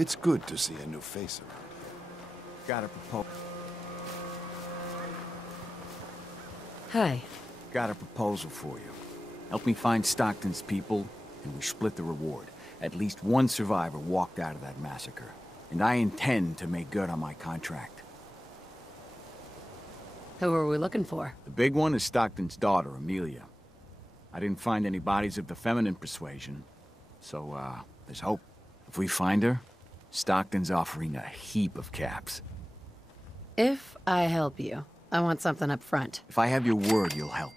It's good to see a new face around. Got a proposal. Hi. Got a proposal for you. Help me find Stockton's people, and we split the reward. At least one survivor walked out of that massacre. And I intend to make good on my contract. Who are we looking for? The big one is Stockton's daughter, Amelia. I didn't find any bodies of the feminine persuasion, so, there's hope. If we find her, Stockton's offering a heap of caps. If I help you, I want something up front. If I have your word, you'll help.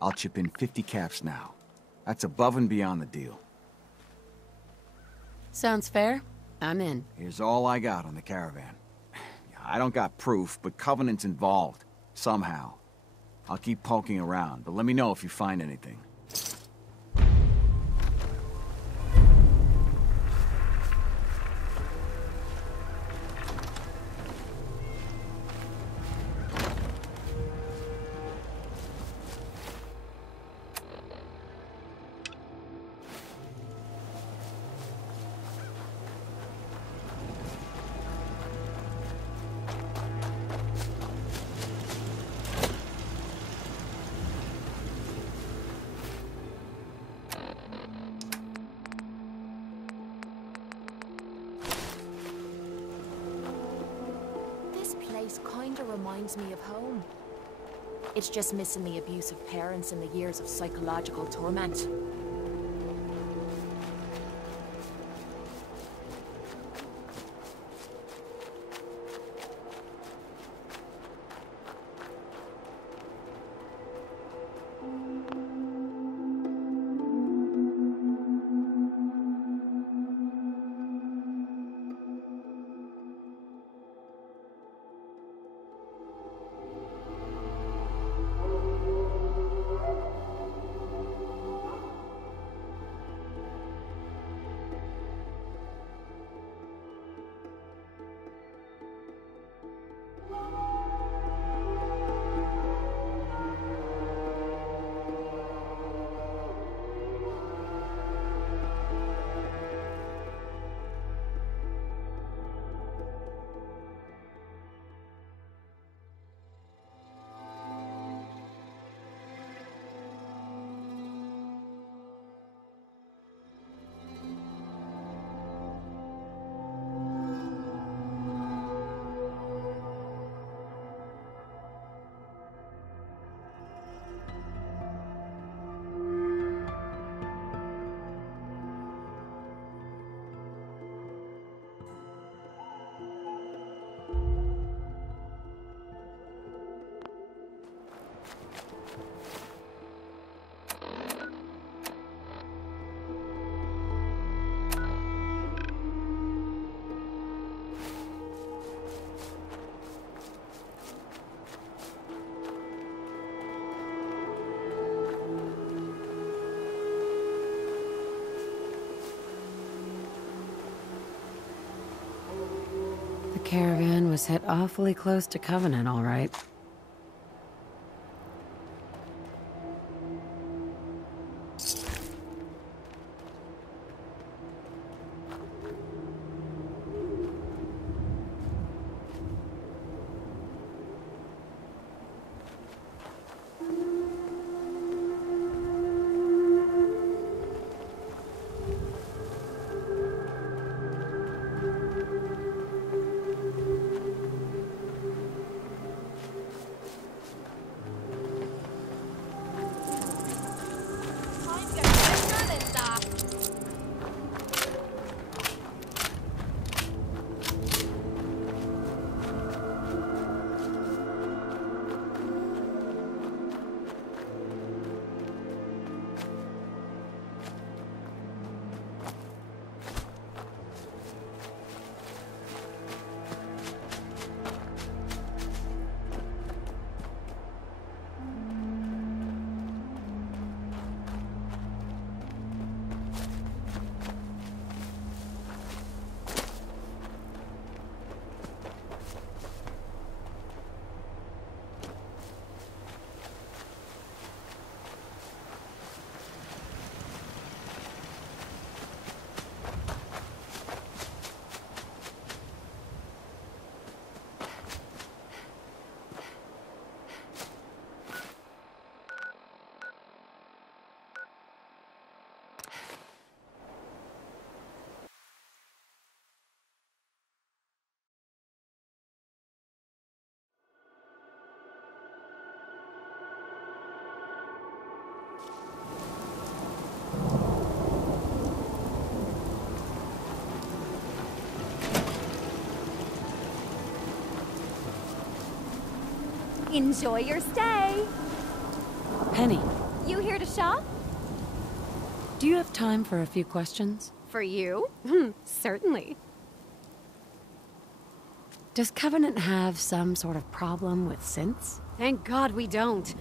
I'll chip in 50 caps now. That's above and beyond the deal. Sounds fair. I'm in. Here's all I got on the caravan. I don't got proof, but Covenant's involved. Somehow. I'll keep poking around, but let me know if you find anything. Kinda reminds me of home. It's just missing the abusive parents and the years of psychological torment. The caravan was hit awfully close to Covenant, all right. Enjoy your stay. Penny, You here to shop? do you have time for a few questions? For you? Certainly. Does Covenant have some sort of problem with synths? Thank God we don't.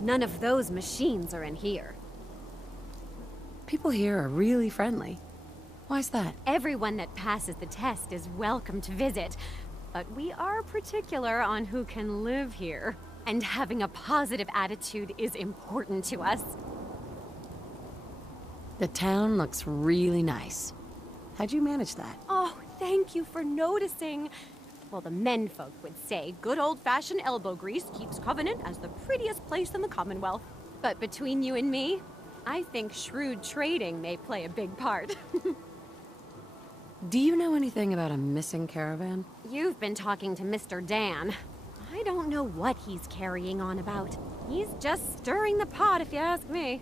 None of those machines are in here. People here are really friendly. Why's that? Everyone that passes the test is welcome to visit, but we are particular on who can live here. And having a positive attitude is important to us. The town looks really nice. How'd you manage that? Oh, thank you for noticing. Well, the menfolk would say good old-fashioned elbow grease keeps Covenant as the prettiest place in the Commonwealth. But between you and me, I think shrewd trading may play a big part. Do you know anything about a missing caravan? You've been talking to Mr. Dan. I don't know what he's carrying on about. He's just stirring the pot, if you ask me.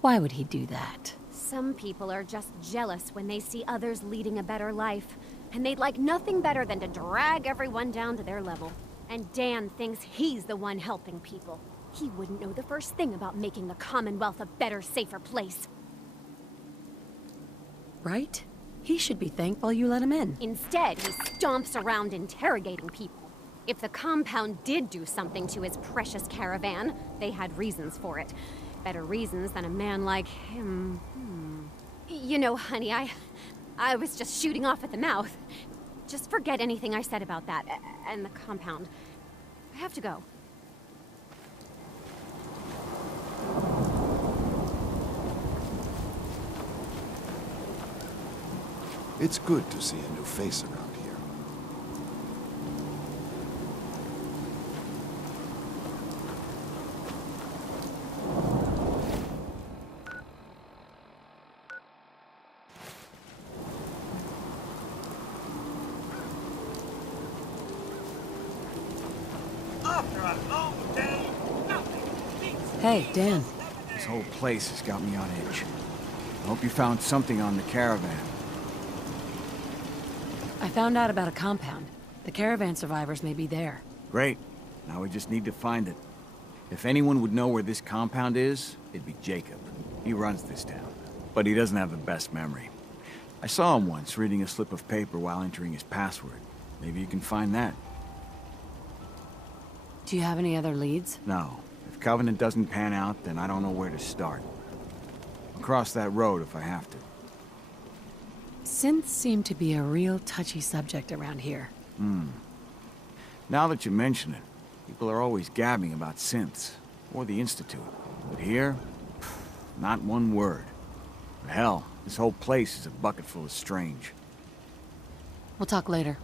Why would he do that? Some people are just jealous when they see others leading a better life, and they'd like nothing better than to drag everyone down to their level. And Dan thinks he's the one helping people. He wouldn't know the first thing about making the Commonwealth a better, safer place. Right? He should be thankful you let him in. Instead, he stomps around interrogating people. If the compound did do something to his precious caravan, they had reasons for it. Better reasons than a man like him. You know, honey, I was just shooting off at the mouth. Just forget anything I said about that and the compound. I have to go. It's good to see a new face around here. After a long day, nothing beats. Hey, Dan. This whole place has got me on edge. I hope you found something on the caravan. I found out about a compound. The caravan survivors may be there. Great. Now we just need to find it. If anyone would know where this compound is, it'd be Jacob. He runs this town. But he doesn't have the best memory. I saw him once reading a slip of paper while entering his password. Maybe you can find that. Do you have any other leads? No. If Covenant doesn't pan out, then I don't know where to start. I'll cross that road if I have to. Synths seem to be a real touchy subject around here. Now that you mention it, people are always gabbing about synths, or the Institute. But here, not one word. Hell, this whole place is a bucket full of strange. We'll talk later.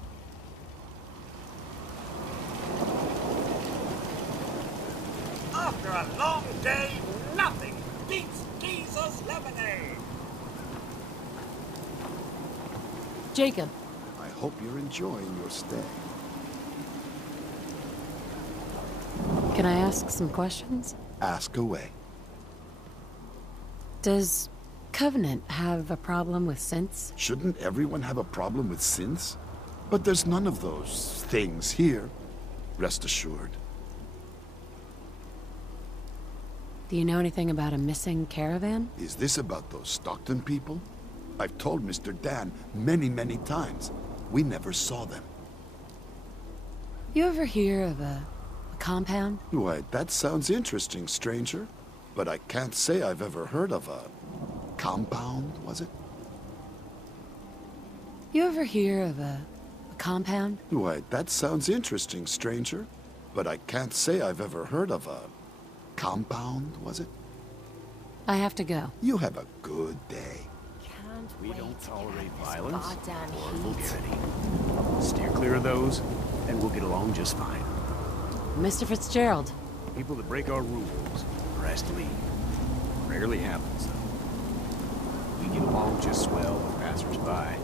After a long day, nothing beats Jesus lemonade. Jacob, I hope you're enjoying your stay. can I ask some questions? Ask away. Does Covenant have a problem with synths? Shouldn't everyone have a problem with synths? But there's none of those things here. Rest assured. Do you know anything about a missing caravan? Is this about those Stockton people? I've told Mr. Dan many, many times. We never saw them. You ever hear of a compound? Why, that sounds interesting, stranger. But I can't say I've ever heard of a compound, was it? You ever hear of a compound? Why, that sounds interesting, stranger. But I can't say I've ever heard of a compound, was it? I have to go. You have a good day. Can't We wait don't to tolerate get out of violence this goddamn or heat. vulgarity. Steer clear of those, and we'll get along just fine. Mr. Fitzgerald, People that break our rules are asked to leave. Rarely happens, though. We get along just swell with passers-by.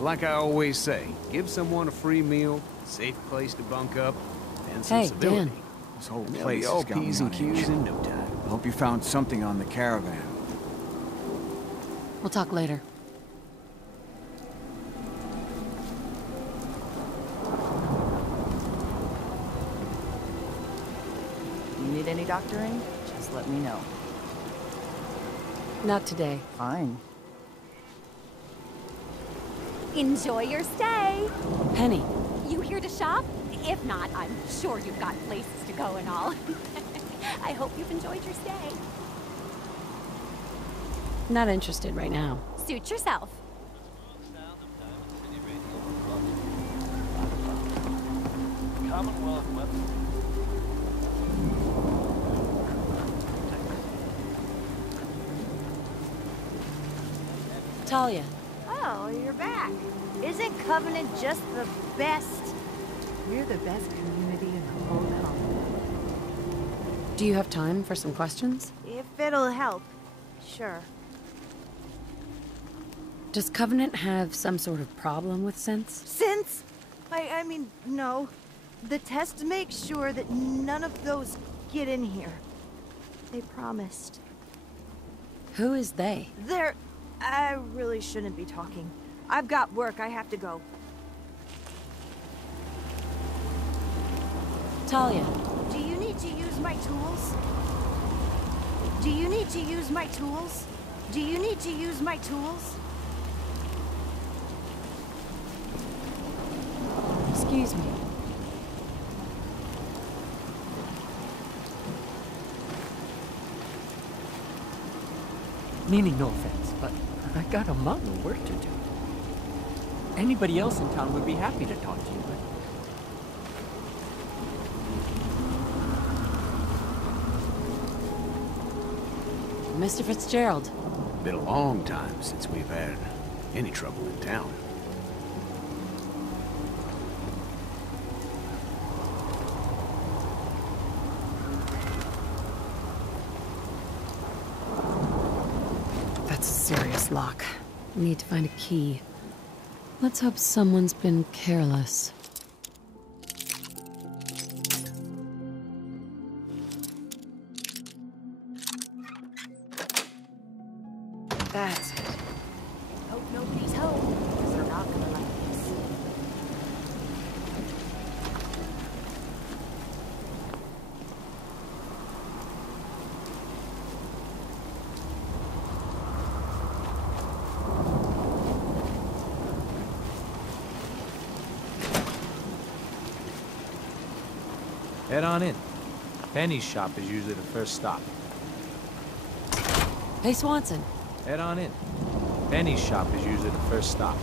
Like I always say, give someone a free meal, safe place to bunk up, and some Hey, civility. Dan. This whole And they'll place be has all got me P's on and Q's edge. in no time. I hope you found something on the caravan. we'll talk later. any doctoring, just let me know. Not today. Fine. Enjoy your stay. Penny, You here to shop? If not, I'm sure you've got places to go and all. I hope you've enjoyed your stay. not interested right now. Suit yourself. Commonwealth weapon. Talia, Oh, you're back. Isn't Covenant just the best? We're the best community in the whole colony. do you have time for some questions? If it'll help, sure. Does Covenant have some sort of problem with sense? Since? I mean, no. The test makes sure that none of those get in here. They promised. Who is they? I really shouldn't be talking. I've got work, I have to go. Talia, Do you need to use my tools? Do you need to use my tools? Do you need to use my tools? excuse me. Meaning no offense, but I got a mountain of work to do. Anybody else in town would be happy to talk to you, but... Mr. Fitzgerald, Been a long time since we've had any trouble in town. that's a serious lock. We need to find a key. Let's hope someone's been careless. That's it. Hope nobody's home, because they're not gonna like this. Head on in. Penny's shop is usually the first stop. Hey, Swanson. Head on in. Penny's shop is usually the first stop.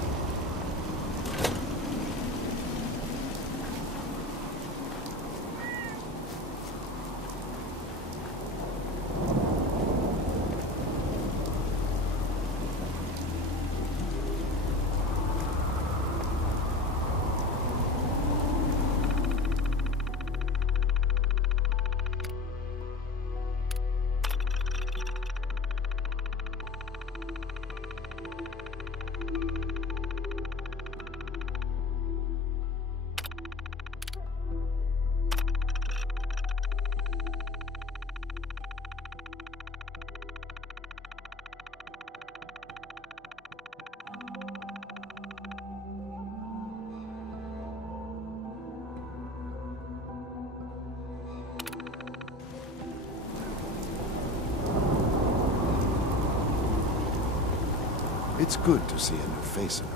It's good to see a new face around.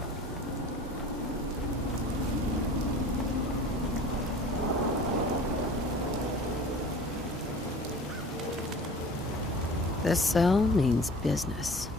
This cell means business.